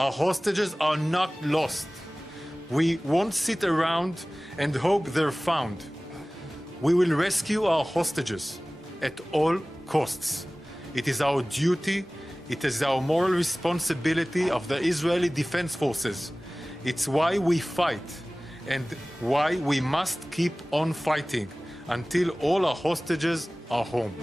Our hostages are not lost. We won't sit around and hope they're found. We will rescue our hostages at all costs. It is our duty, it is our moral responsibility of the Israeli Defense Forces. It's why we fight and why we must keep on fighting until all our hostages are home.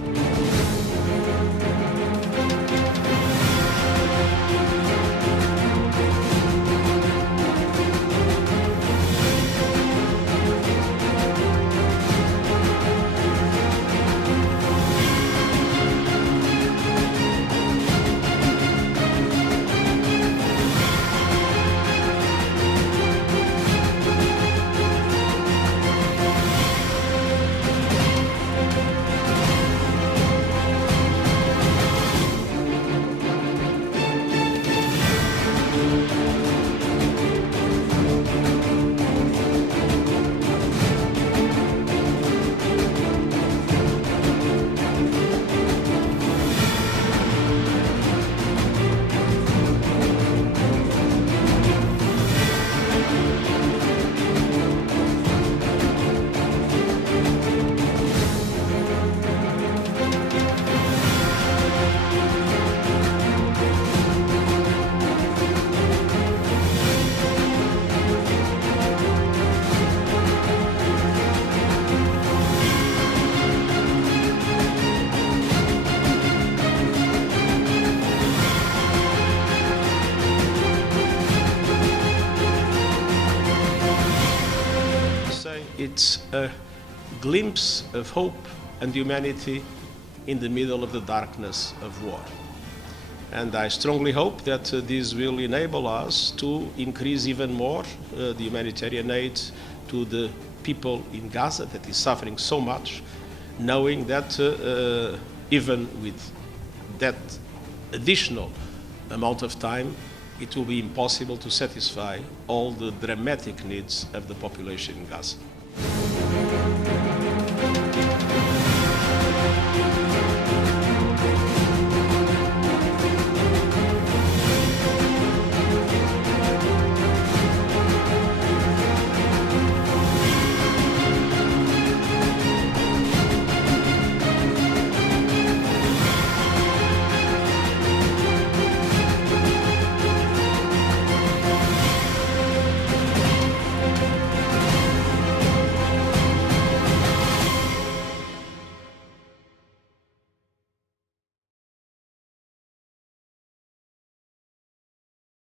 It's a glimpse of hope and humanity in the middle of the darkness of war. And I strongly hope that this will enable us to increase even more the humanitarian aid to the people in Gaza that is suffering so much, knowing that even with that additional amount of time, it will be impossible to satisfy all the dramatic needs of the population in Gaza.